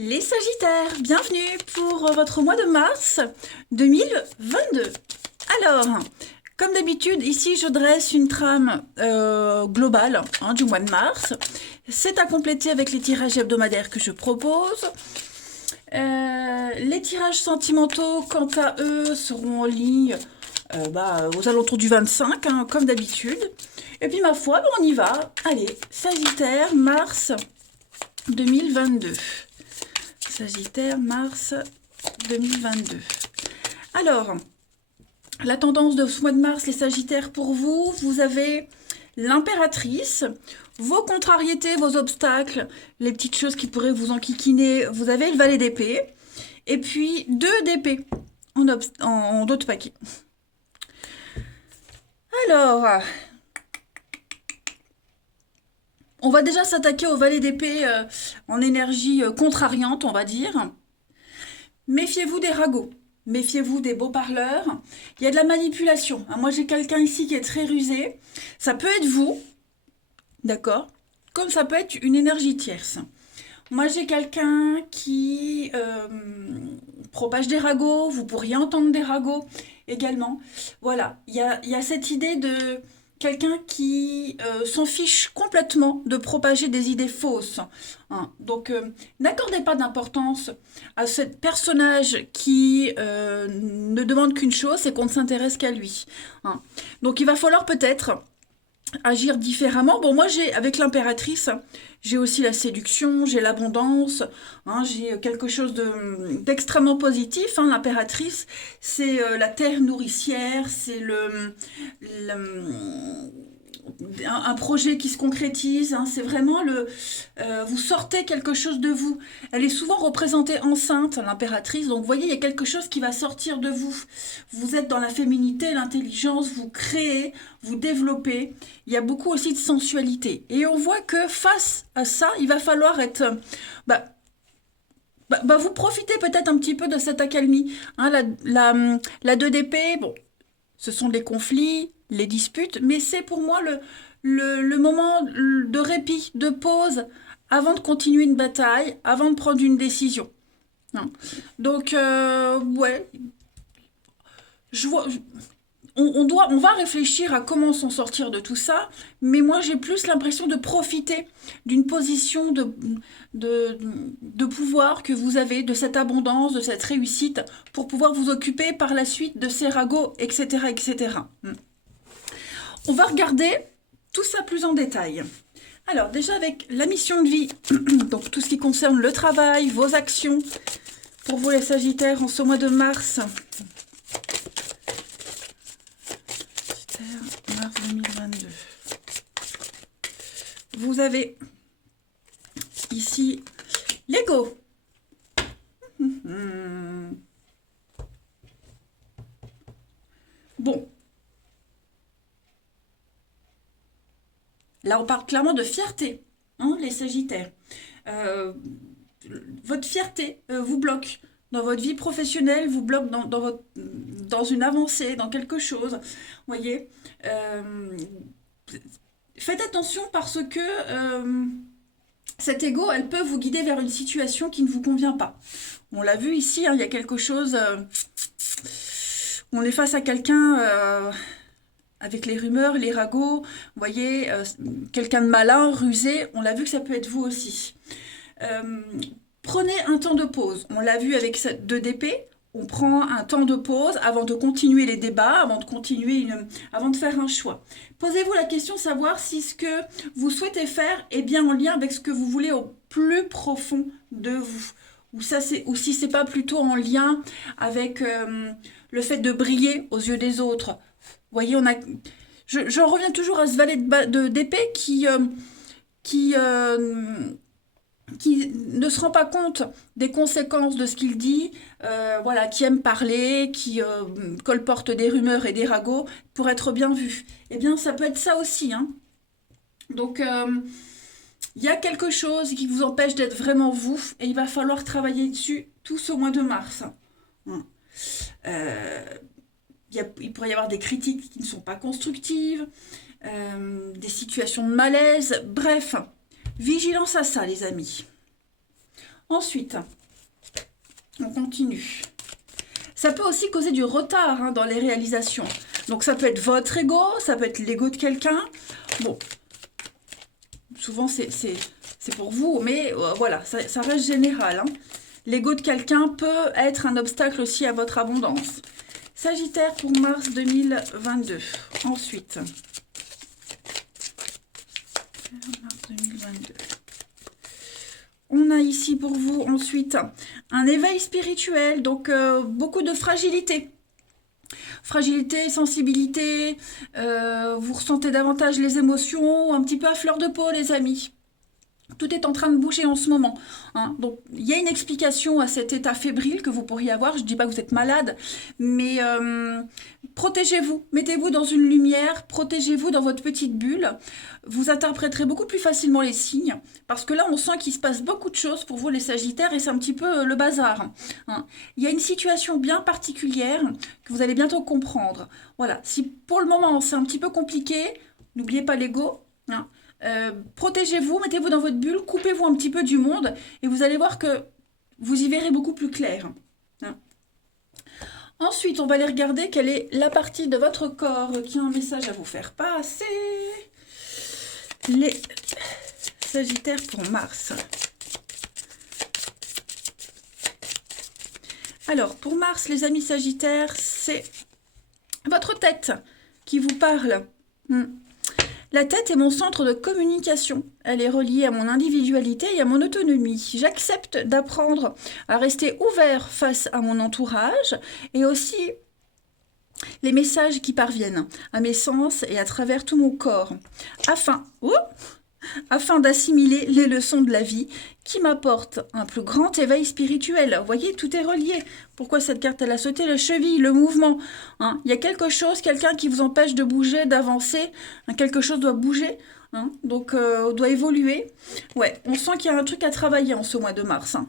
Les Sagittaires, bienvenue pour votre mois de mars 2022. Alors, comme d'habitude, ici je dresse une trame globale du mois de mars. C'est à compléter avec les tirages hebdomadaires que je propose. Les tirages sentimentaux, quant à eux, seront en ligne aux alentours du 25, comme d'habitude. Et puis ma foi, on y va. Allez, Sagittaire, mars 2022. Sagittaire, mars 2022. Alors, la tendance de ce mois de mars, les Sagittaires, pour vous, vous avez l'impératrice, vos contrariétés, vos obstacles, les petites choses qui pourraient vous enquiquiner, vous avez le valet d'épée, et puis 2 d'épée en d'autres paquets. Alors, on va déjà s'attaquer au valet d'épée en énergie contrariante, on va dire. Méfiez-vous des ragots, méfiez-vous des beaux parleurs. Il y a de la manipulation. Moi, j'ai quelqu'un ici qui est très rusé. Ça peut être vous, d'accord? Comme ça peut être une énergie tierce. Moi, j'ai quelqu'un qui propage des ragots. Vous pourriez entendre des ragots également. Voilà, il y a cette idée de quelqu'un qui s'en fiche complètement de propager des idées fausses. Donc, n'accordez pas d'importance à ce personnage qui ne demande qu'une chose, c'est qu'on ne s'intéresse qu'à lui. Donc, il va falloir peut-être agir différemment. Bon, moi, avec l'impératrice, j'ai aussi la séduction, j'ai l'abondance, j'ai quelque chose d'extrêmement positif. L'impératrice, c'est la terre nourricière, c'est un projet qui se concrétise. C'est vraiment vous sortez quelque chose de vous. Elle est souvent représentée enceinte, l'impératrice. Donc, vous voyez, il y a quelque chose qui va sortir de vous. Vous êtes dans la féminité, l'intelligence, vous créez, vous développez. Il y a beaucoup aussi de sensualité. Et on voit que face à ça, il va falloir être... vous profitez peut-être un petit peu de cette accalmie. La 2 d'épée, bon, ce sont des conflits, les disputes, mais c'est pour moi le moment de répit, de pause, avant de continuer une bataille, avant de prendre une décision. Donc, ouais, je vois, on va réfléchir à comment s'en sortir de tout ça, mais moi j'ai plus l'impression de profiter d'une position de pouvoir que vous avez, de cette abondance, de cette réussite, pour pouvoir vous occuper par la suite de ces ragots, etc., etc. On va regarder tout ça plus en détail. Alors déjà avec la mission de vie, donc tout ce qui concerne le travail, vos actions, pour vous les Sagittaires en ce mois de mars. Mars 2022. Vous avez ici l'ego. Bon. Là, on parle clairement de fierté, les Sagittaires. Votre fierté vous bloque dans votre vie professionnelle, vous bloque dans une avancée, dans quelque chose. Vous voyez, faites attention parce que cet ego, elle peut vous guider vers une situation qui ne vous convient pas. On l'a vu ici, il y a quelque chose... on est face à quelqu'un... avec les rumeurs, les ragots, vous voyez, quelqu'un de malin, rusé, on l'a vu que ça peut être vous aussi. Prenez un temps de pause. On l'a vu avec cette 2 d'épée. On prend un temps de pause avant de continuer les débats, avant de faire un choix. Posez-vous la question de savoir si ce que vous souhaitez faire est bien en lien avec ce que vous voulez au plus profond de vous. Ou si c'est pas plutôt en lien avec le fait de briller aux yeux des autres. Vous voyez, je reviens toujours à ce valet d'épée qui ne se rend pas compte des conséquences de ce qu'il dit, qui aime parler, qui colporte des rumeurs et des ragots pour être bien vu. Eh bien, ça peut être ça aussi. Donc, il y a quelque chose qui vous empêche d'être vraiment vous, et il va falloir travailler dessus tout ce mois de mars. Il pourrait y avoir des critiques qui ne sont pas constructives, des situations de malaise, bref, vigilance à ça, les amis. Ensuite, on continue. Ça peut aussi causer du retard hein, dans les réalisations. Donc ça peut être votre ego, ça peut être l'ego de quelqu'un. Bon, souvent c'est pour vous, mais voilà, ça reste général. Hein. L'ego de quelqu'un peut être un obstacle aussi à votre abondance. Sagittaire pour mars 2022. Ensuite, mars 2022. On a ici pour vous ensuite un éveil spirituel, donc beaucoup de fragilité. Fragilité, sensibilité, vous ressentez davantage les émotions, un petit peu à fleur de peau les amis. Tout est en train de bouger en ce moment. Hein. Donc, il y a une explication à cet état fébrile que vous pourriez avoir. Je ne dis pas que vous êtes malade, mais protégez-vous. Mettez-vous dans une lumière, protégez-vous dans votre petite bulle. Vous interpréterez beaucoup plus facilement les signes, parce que là, on sent qu'il se passe beaucoup de choses pour vous, les Sagittaires, et c'est un petit peu le bazar. Hein. Il y a une situation bien particulière que vous allez bientôt comprendre. Voilà. Si pour le moment, c'est un petit peu compliqué, n'oubliez pas l'ego. Hein. Protégez-vous, mettez-vous dans votre bulle, coupez-vous un petit peu du monde et vous allez voir que vous y verrez beaucoup plus clair. Hein. Ensuite, on va aller regarder quelle est la partie de votre corps qui a un message à vous faire passer. Les Sagittaires pour Mars. Alors, pour Mars, les amis Sagittaires, c'est votre tête qui vous parle. La tête est mon centre de communication. Elle est reliée à mon individualité et à mon autonomie. J'accepte d'apprendre à rester ouvert face à mon entourage et aussi les messages qui parviennent à mes sens et à travers tout mon corps, afin d'assimiler les leçons de la vie qui m'apportent un plus grand éveil spirituel. Vous voyez, tout est relié. Pourquoi cette carte, elle a sauté? La cheville, le mouvement. Hein. Il y a quelque chose, quelqu'un qui vous empêche de bouger, d'avancer. Hein, quelque chose doit bouger. Hein. Donc, on doit évoluer. Ouais, on sent qu'il y a un truc à travailler en ce mois de mars. Hein.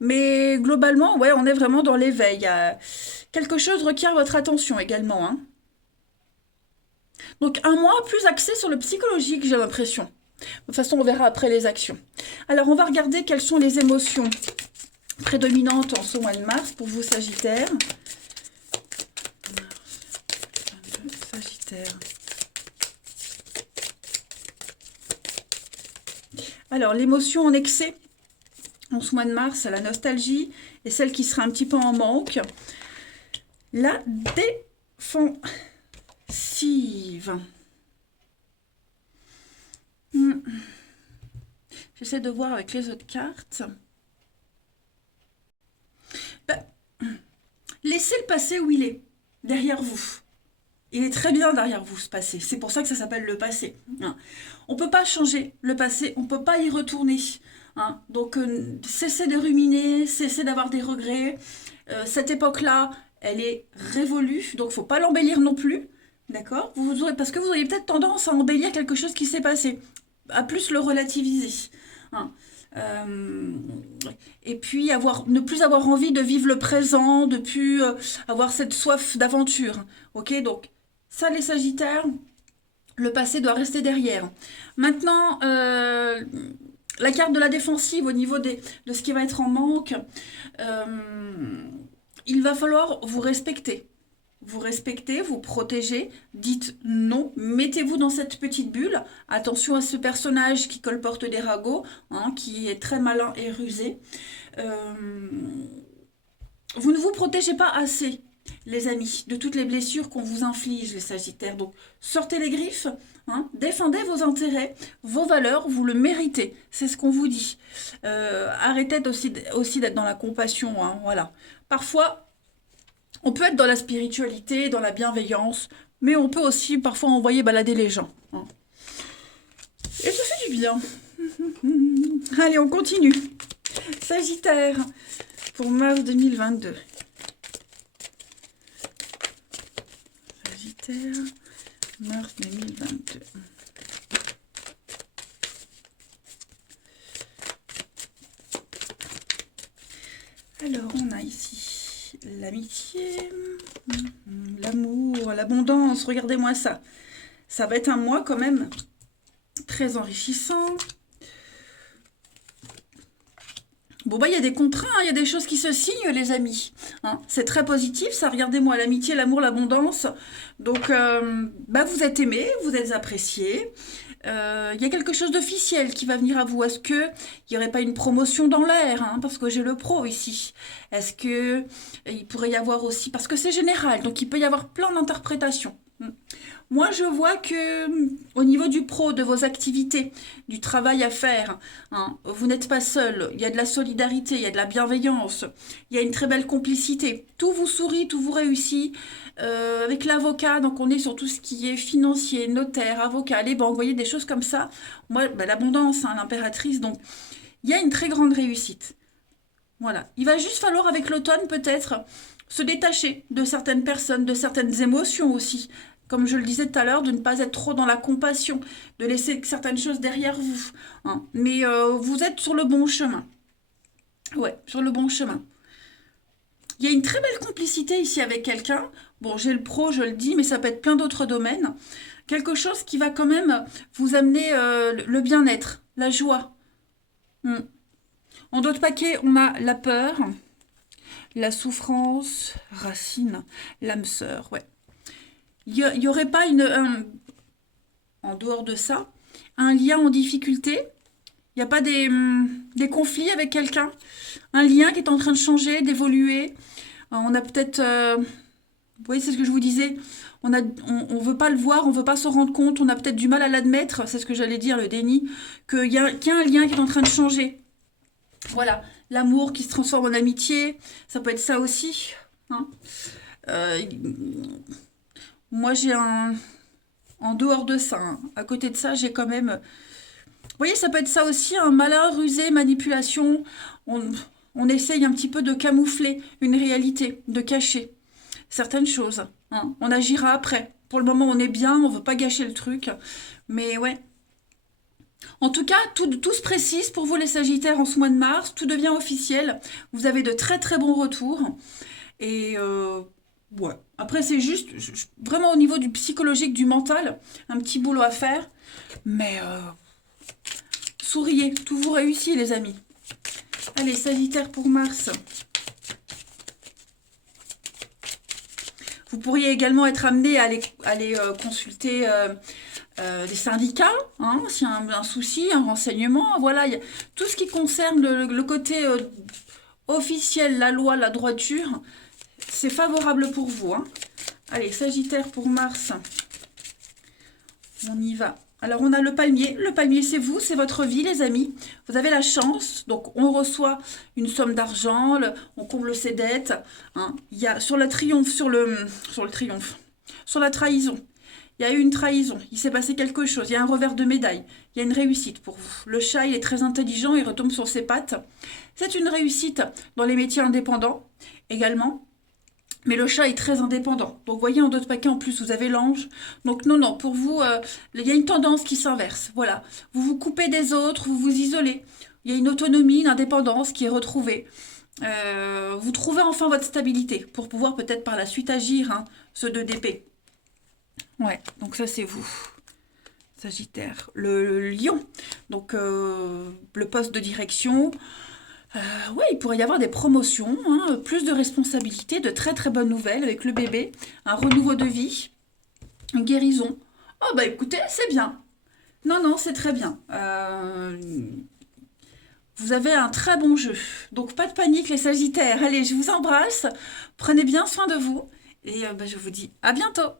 Mais globalement, ouais, on est vraiment dans l'éveil. Quelque chose requiert votre attention également. Hein. Donc, un mois plus axé sur le psychologique, j'ai l'impression. De toute façon, on verra après les actions. Alors, on va regarder quelles sont les émotions prédominantes en ce mois de mars pour vous, Sagittaire. Sagittaire. Alors, l'émotion en excès en ce mois de mars, la nostalgie et celle qui sera un petit peu en manque. La défensive. J'essaie de voir avec les autres cartes. Laissez le passé où il est, derrière vous. Il est très bien derrière vous, ce passé. C'est pour ça que ça s'appelle le passé. Hein. On ne peut pas changer le passé, on ne peut pas y retourner. Hein. Donc, cessez de ruminer, cessez d'avoir des regrets. Cette époque-là, elle est révolue, donc il ne faut pas l'embellir non plus. D'accord? Parce que vous auriez peut-être tendance à embellir quelque chose qui s'est passé, à plus le relativiser. Hein. Et puis ne plus avoir envie de vivre le présent, de plus avoir cette soif d'aventure. Ok, donc ça les Sagittaires, le passé doit rester derrière. Maintenant, la carte de la défensive au niveau de ce qui va être en manque, il va falloir vous respecter. Vous respectez, vous protégez, dites non, mettez-vous dans cette petite bulle. Attention à ce personnage qui colporte des ragots, hein, qui est très malin et rusé. Vous ne vous protégez pas assez, les amis, de toutes les blessures qu'on vous inflige, les Sagittaires. Donc, sortez les griffes, hein, défendez vos intérêts, vos valeurs, vous le méritez. C'est ce qu'on vous dit. Arrêtez aussi d'être dans la compassion, hein, voilà. Parfois, on peut être dans la spiritualité, dans la bienveillance, mais on peut aussi parfois envoyer balader les gens. Hein. Et ça fait du bien. Allez, on continue. Sagittaire, pour mars 2022. Sagittaire, mars 2022. Alors, on a ici l'amitié, l'amour, l'abondance, regardez-moi ça. Ça va être un mois quand même très enrichissant. Bon, bah, il y a des contrats, hein, il y a des choses qui se signent, les amis. Hein. C'est très positif, ça. Regardez-moi, l'amitié, l'amour, l'abondance. Donc, bah, vous êtes aimé, vous êtes apprécié. Il y a quelque chose d'officiel qui va venir à vous. Est-ce que il n'y aurait pas une promotion dans l'air, hein, parce que j'ai le pro ici. Est-ce que il pourrait y avoir aussi, parce que c'est général, donc il peut y avoir plein d'interprétations. Moi, je vois que au niveau du pro, de vos activités, du travail à faire, hein, vous n'êtes pas seul. Il y a de la solidarité, il y a de la bienveillance, il y a une très belle complicité. Tout vous sourit, tout vous réussit. Avec l'avocat, donc on est sur tout ce qui est financier, notaire, avocat, les banques, vous voyez, des choses comme ça. Moi, bah, l'abondance, hein, l'impératrice, donc il y a une très grande réussite. Voilà. Il va juste falloir, avec l'automne, peut-être, se détacher de certaines personnes, de certaines émotions aussi. Comme je le disais tout à l'heure, de ne pas être trop dans la compassion, de laisser certaines choses derrière vous. Hein. Mais vous êtes sur le bon chemin. Ouais, sur le bon chemin. Il y a une très belle complicité ici avec quelqu'un. Bon, j'ai le pro, je le dis, mais ça peut être plein d'autres domaines. Quelque chose qui va quand même vous amener le bien-être, la joie. Hmm. En d'autres paquets, on a la peur, la souffrance, racine, l'âme sœur, ouais. Il y aurait pas en dehors de ça, un lien en difficulté? Il n'y a pas des conflits avec quelqu'un? Un lien qui est en train de changer, d'évoluer? On a peut-être... vous voyez, c'est ce que je vous disais. On veut pas le voir, on veut pas se rendre compte, on a peut-être du mal à l'admettre, c'est ce que j'allais dire, le déni, qu'il y a un lien qui est en train de changer. Voilà, l'amour qui se transforme en amitié, ça peut être ça aussi. Hein. Euh, moi, j'ai un... En dehors de ça, hein, à côté de ça, j'ai quand même... Vous voyez, ça peut être ça aussi, un malin, rusé, manipulation. On, on essaye un petit peu de camoufler une réalité, de cacher certaines choses. Hein. On agira après. Pour le moment, on est bien, on veut pas gâcher le truc. Mais ouais. En tout cas, tout se précise pour vous les Sagittaires en ce mois de mars. Tout devient officiel. Vous avez de très très bons retours. Et ouais. Après, c'est juste vraiment au niveau du psychologique, du mental, un petit boulot à faire. Mais souriez, tout vous réussit, les amis. Allez, Sagittaire pour Mars. Vous pourriez également être amené à aller consulter des syndicats, hein, s'il y a un souci, un renseignement. Voilà, tout ce qui concerne le côté officiel, la loi, la droiture, c'est favorable pour vous. Hein. Allez, Sagittaire pour Mars. On y va. Alors, on a le palmier. Le palmier, c'est vous, c'est votre vie, les amis. Vous avez la chance. Donc, on reçoit une somme d'argent, on comble ses dettes. Hein. Il y a sur le triomphe, sur le triomphe, sur la trahison. Il y a eu une trahison. Il s'est passé quelque chose. Il y a un revers de médaille. Il y a une réussite pour vous. Le chat, il est très intelligent. Il retombe sur ses pattes. C'est une réussite dans les métiers indépendants également. Mais le chat est très indépendant. Donc, vous voyez, en d'autres paquets, en plus, vous avez l'ange. Donc, non, non, pour vous, il y a une tendance qui s'inverse. Voilà. Vous vous coupez des autres, vous vous isolez. Il y a une autonomie, une indépendance qui est retrouvée. Vous trouvez enfin votre stabilité pour pouvoir peut-être par la suite agir, hein, ce 2 d'épée. Ouais, donc ça, c'est vous. Sagittaire. Le lion. Donc, le poste de direction. Ouais, il pourrait y avoir des promotions, hein, plus de responsabilités, de très très bonnes nouvelles avec le bébé, un renouveau de vie, une guérison. Oh bah écoutez, c'est bien. Non, non, c'est très bien. Vous avez un très bon jeu. Donc pas de panique les Sagittaires. Allez, je vous embrasse. Prenez bien soin de vous. Et bah, je vous dis à bientôt.